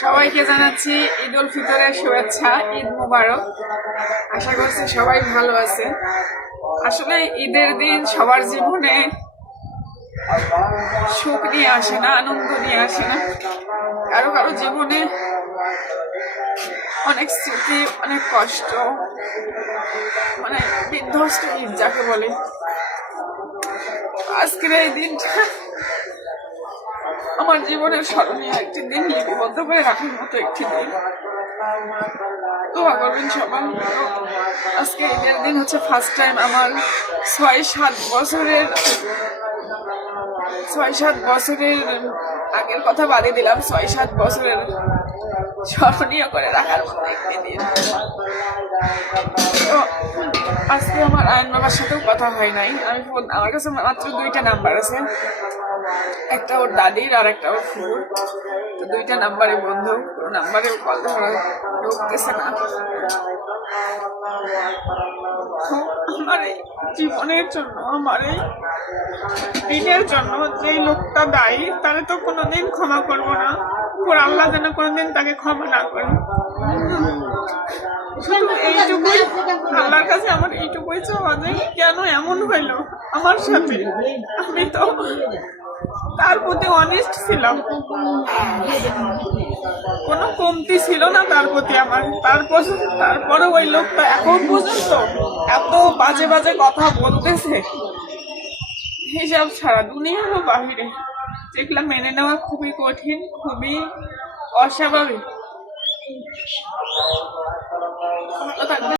সবাইকে জানাচ্ছি ঈদ উল ফিতরের শুভেচ্ছা, ঈদ মুবারক। আশা করছি সবাই ভালো আছে। আসলে ঈদের দিন সবার জীবনে সুখ নিয়ে আসে না, আনন্দ নিয়ে আসে না। কারো কারো জীবনে অনেক স্মৃতি, অনেক কষ্ট, মানে বিধ্বস্ত ঈদ যাকে বলে। আজকের এই দিনটা আমার জীবনের স্মরণীয় একটি দিন, লিপিবদ্ধ করে রাখার মতো একটি দিন। দোয়া করবেন সবাই। আজকে ঈদের দিন হচ্ছে ফার্স্ট টাইম আমার ৬-৭ বছরের আগের কথা বাদে দিলাম, ৬-৭ বছরের স্মরণীয় করে রাখার মতো একটি দিন। তো আজকে আমার আয়ন বাবার সাথেও কথা হয় নাই। আমার কাছে মাত্র 2টা নাম্বার আছে, একটা ওর দাদির আর একটা ওর ফুফুর। তো 2টা নাম্বারে বন্ধ, কোনো নাম্বারে কল ধরা ঢুকতেছে না। আমার এই জীবনের জন্য, আমার এই দিনের জন্য যেই লোকটা দায়ী, তারে তো কোনোদিন ক্ষমা করবো না। ওর আল্লাহ যেন কোনোদিন তাকে ক্ষমা না করে। শুধু এইটুকুই আল্লাহর কাছে আমার এইটুকুই চাওয়া যে কেন এমন হইলো আমার সাথে। আমি তো তার প্রতি অনেস্ট ছিলাম, কোনো কমতি ছিল না তার প্রতি আমার। তারপরে ওই লোকটা এখন পর্যন্ত এত বাজে বাজে কথা বলতেছে, হিসাব ছাড়া দুনিয়ার বাহিরে, যেগুলা মেনে নেওয়া খুবই কঠিন, খুবই অস্বাভাবিক। ভালো থাকবে।